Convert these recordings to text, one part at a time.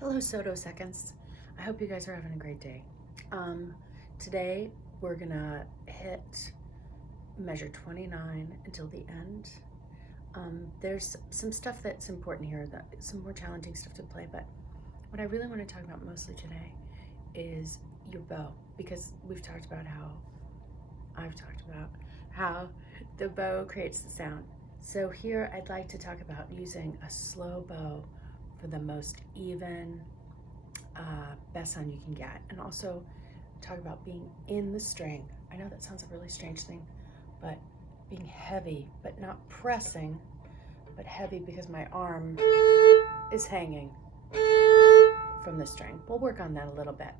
Hello, Soto seconds. I hope you guys are having a great day. Today we're gonna hit measure 29 until the end. There's some stuff that's important here, some more challenging stuff to play, but what I really want to talk about mostly today is your bow, because I've talked about how the bow creates the sound. So here I'd like to talk about using a slow bow for the most even, best sound you can get, and also talk about being in the string. I know that sounds a really strange thing, but being heavy, but not pressing, but heavy because my arm is hanging from the string. We'll work on that a little bit.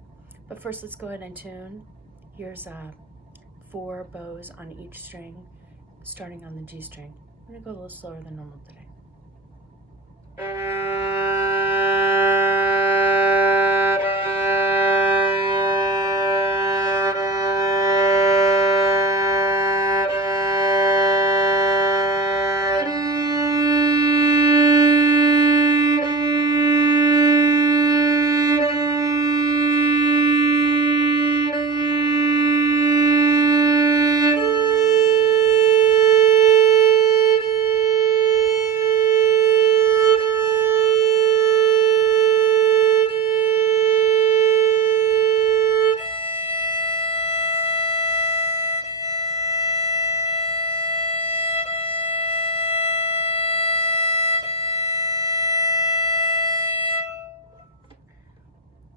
But first, let's go ahead and tune. Here's 4 bows on each string, starting on the G string. I'm gonna go a little slower than normal today.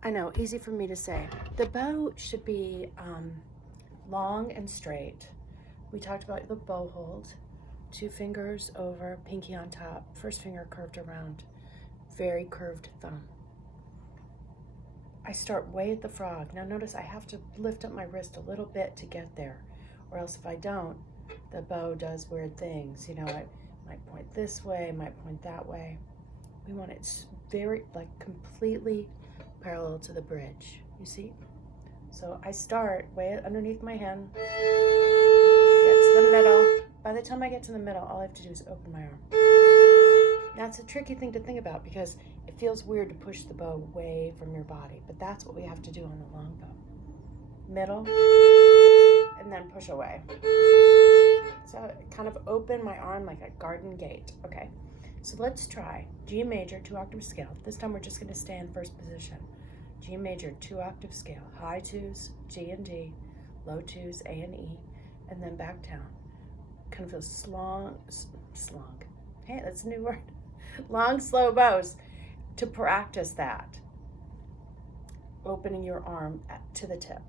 I know, easy for me to say. The bow should be long and straight. We talked about the bow hold. 2 fingers over, pinky on top, first finger curved around, very curved thumb. I start way at the frog. Now notice I have to lift up my wrist a little bit to get there, or else if I don't, the bow does weird things. You know, it might point this way, might point that way. We want it very, like, completely parallel to the bridge, you see? So I start way underneath my hand, get to the middle. By the time I get to the middle, all I have to do is open my arm. That's a tricky thing to think about because it feels weird to push the bow away from your body, but that's what we have to do on the long bow. Middle, and then push away. So kind of open my arm like a garden gate. Okay, so let's try G major, 2-octave scale. This time we're just gonna stay in first position. G major, 2-octave scale. High 2s, G and D, low 2s, A and E, and then back down. Kind of a slong. Hey, that's a new word. Long, slow bows. To practice that, opening your arm to the tip.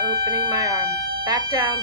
Opening my arm back down.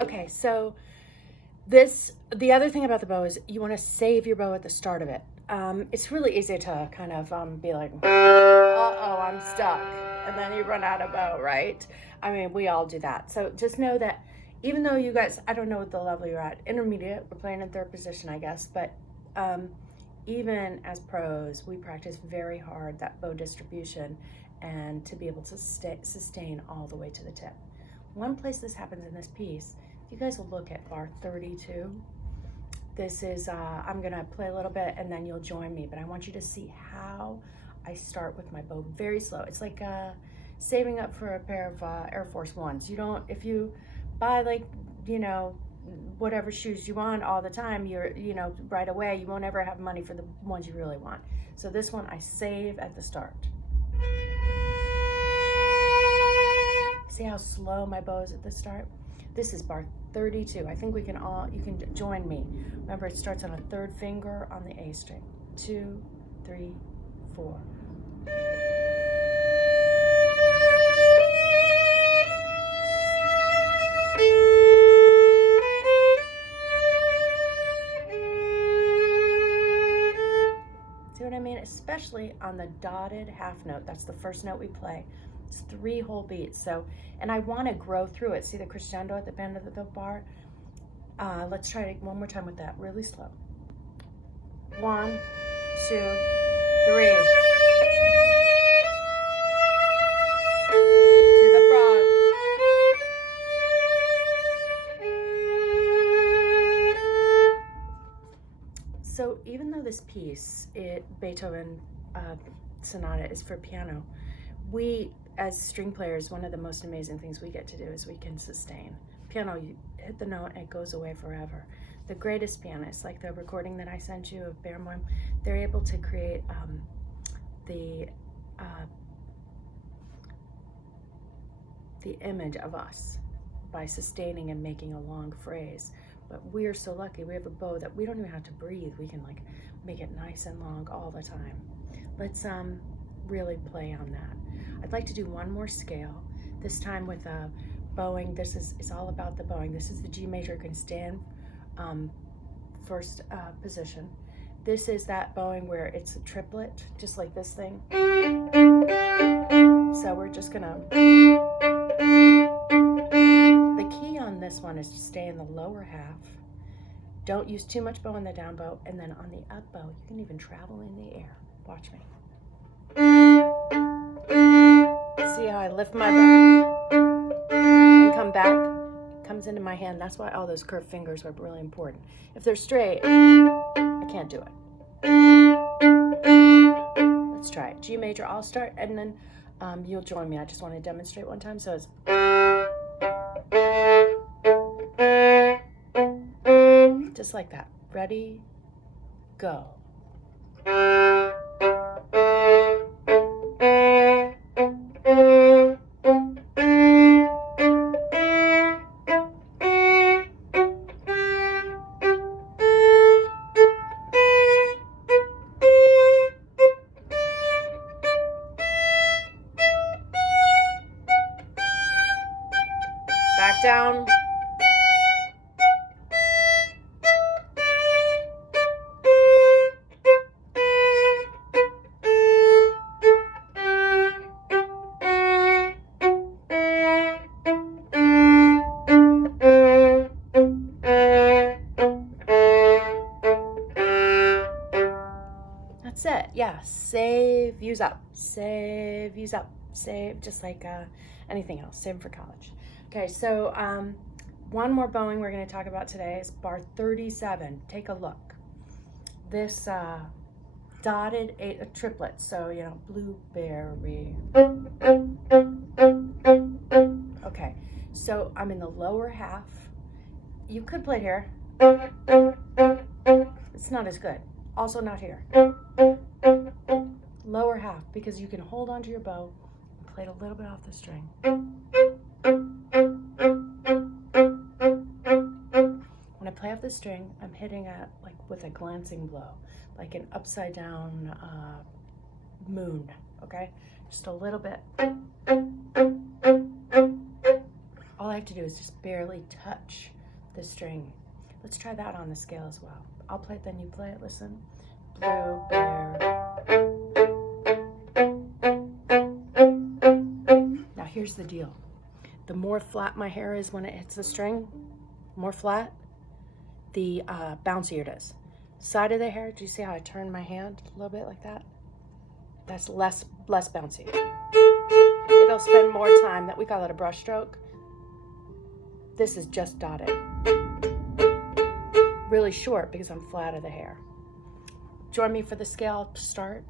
Okay, so the other thing about the bow is you want to save your bow at the start of it. It's really easy to kind of be like, uh-oh, I'm stuck. And then you run out of bow, right? I mean, we all do that. So just know that even though you guys, I don't know what the level you're at, intermediate, we're playing in third position, I guess, but even as pros, we practice very hard that bow distribution and to be able to sustain all the way to the tip. One place this happens in this piece, if you guys will look at bar 32, this is, I'm gonna play a little bit and then you'll join me, but I want you to see how I start with my bow very slow. It's like saving up for a pair of Air Force Ones. You don't, if you buy like, you know, whatever shoes you want all the time, right away, you won't ever have money for the ones you really want. So this one I save at the start. See how slow my bow is at the start? This is bar 32. I think you can join me. Remember, it starts on a third finger on the A string. 2, 3, 4. Especially on the dotted half note. That's the first note we play. It's 3 whole beats. So, and I want to grow through it. See the crescendo at the bend of the bar? Let's try it one more time with that, really slow. 1, 2, 3. To the frog. So even though this piece, Beethoven sonata, is for piano, we as string players, one of the most amazing things we get to do is we can sustain. Piano, you hit the note and it goes away forever. The greatest pianists, like the recording that I sent you of Barenboim, they're able to create the image of us by sustaining and making a long phrase. But we're so lucky, we have a bow that we don't even have to breathe. We can like make it nice and long all the time. Let's really play on that. I'd like to do one more scale, this time with a bowing. It's all about the bowing. This is the G major, can stand first position. This is that bowing where it's a triplet, just like this thing. So we're just gonna, the key on this one is to stay in the lower half. Don't use too much bow on the down bow, and then on the up bow, you can even travel in the air. Watch me. See how I lift my bow and come back? It comes into my hand. That's why all those curved fingers are really important. If they're straight, I can't do it. Let's try it. G major, I'll start, and then you'll join me. I just want to demonstrate one time. So it's just like that. Ready, go. Back down. That's it. Yeah, save, use up, save, use up, save, just like anything else, save for college. Okay, so one more bowing we're going to talk about today is bar 37. Take a look. This dotted a triplet, so, you know, blueberry. Okay, so I'm in the lower half. You could play it here. It's not as good. Also not here. Lower half, because you can hold onto your bow and play it a little bit off the string. When I play off the string, I'm hitting it like with a glancing blow, like an upside down moon, okay? Just a little bit. All I have to do is just barely touch the string. Let's try that on the scale as well. I'll play it, then you play it, listen. Blueberry. Now here's the deal. The more flat my hair is when it hits the string, more flat, the bouncier it is. side of the hair. Do you see how I turn my hand a little bit like that? That's less bouncy. It'll spend more time. That we call it a brush stroke. This is just dotted. Really short because I'm flat of the hair. Join me for the scale start.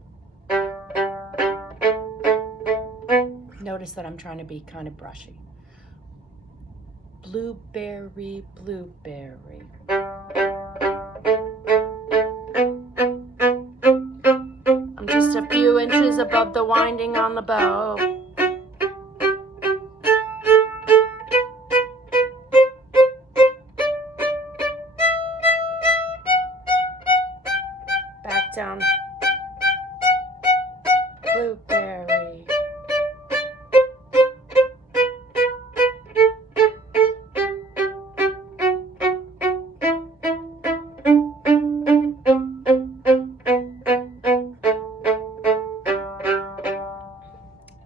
Notice that I'm trying to be kind of brushy. Blueberry, blueberry. I'm just a few inches above the winding on the bow. Back down. Blueberry.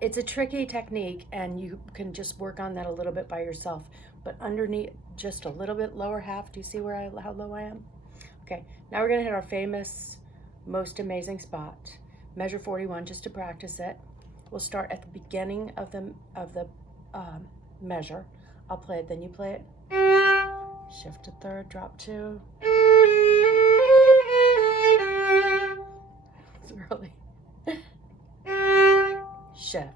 It's a tricky technique, and you can just work on that a little bit by yourself. But underneath, just a little bit lower half. Do you see how low I am? Okay, now we're gonna hit our famous, most amazing spot. Measure 41 just to practice it. We'll start at the beginning of the measure. I'll play it, then you play it. Shift to third, drop two. It's early. Shift.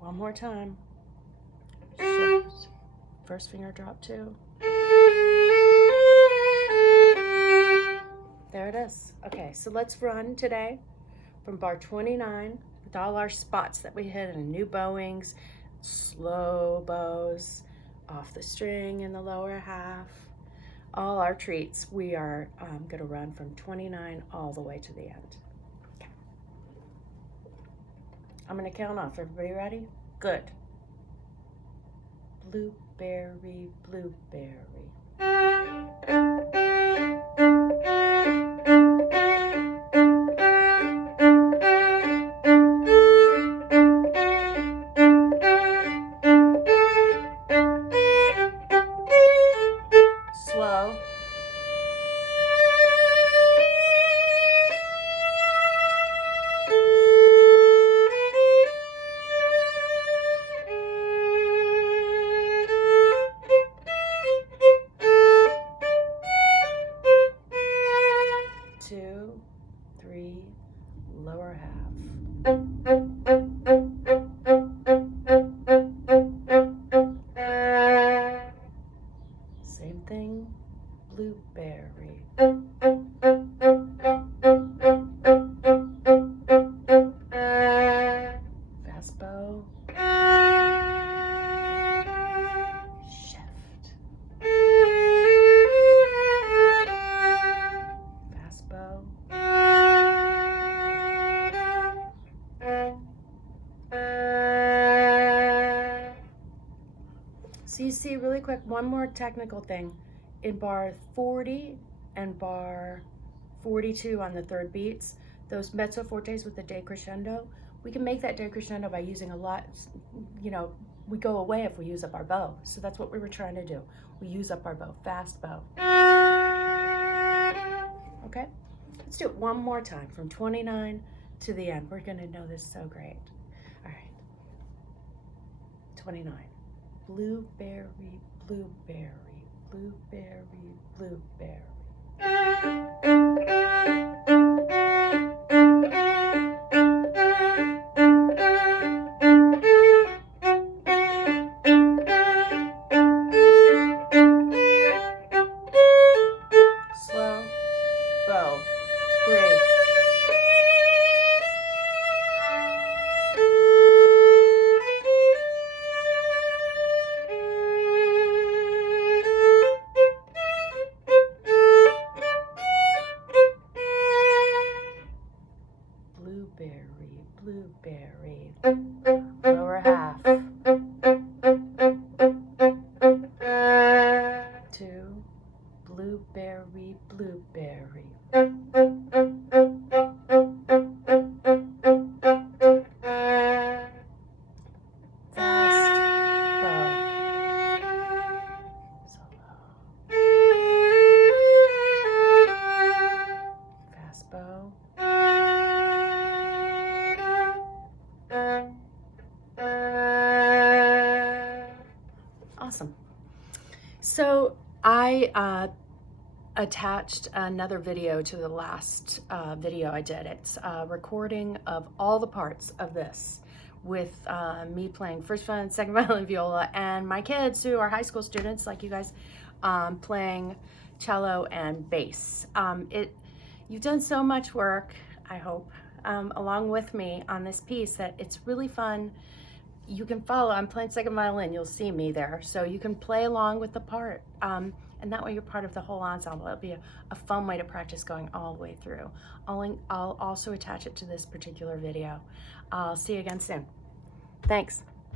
One more time. Shift. First finger, drop two. There it is. Okay, so let's run today from bar 29 with all our spots that we hit and new bowings, slow bows, off the string in the lower half. All our treats, we are going to run from 29 all the way to the end. Okay. I'm going to count off. Everybody ready? Good. Blueberry, blueberry. Slow. Two, three, lower half. Same thing, blueberry. Fast bow. Shift. Fast bow. So you see, really quick, one more technical thing. In bar 40 and bar 42 on the third beats, those mezzo fortes with the decrescendo, we can make that decrescendo by using a lot, we go away if we use up our bow. So that's what we were trying to do. We use up our bow, fast bow. Okay, let's do it one more time from 29 to the end. We're gonna know this so great. All right, 29. Blueberry, blueberry, blueberry, blueberry. Slow, bow, three. Blueberry, blueberry, lower half. Two, blueberry, blueberry. Fast bow. Solo. So I attached another video to the last video I did. It's a recording of all the parts of this with me playing first violin, second violin, viola, and my kids who are high school students like you guys playing cello and bass. You've done so much work, I hope, along with me on this piece that it's really fun. You can follow, I'm playing second violin, you'll see me there, so you can play along with the part. And that way you're part of the whole ensemble. It'll be a fun way to practice going all the way through. I'll also attach it to this particular video. I'll see you again soon. Thanks.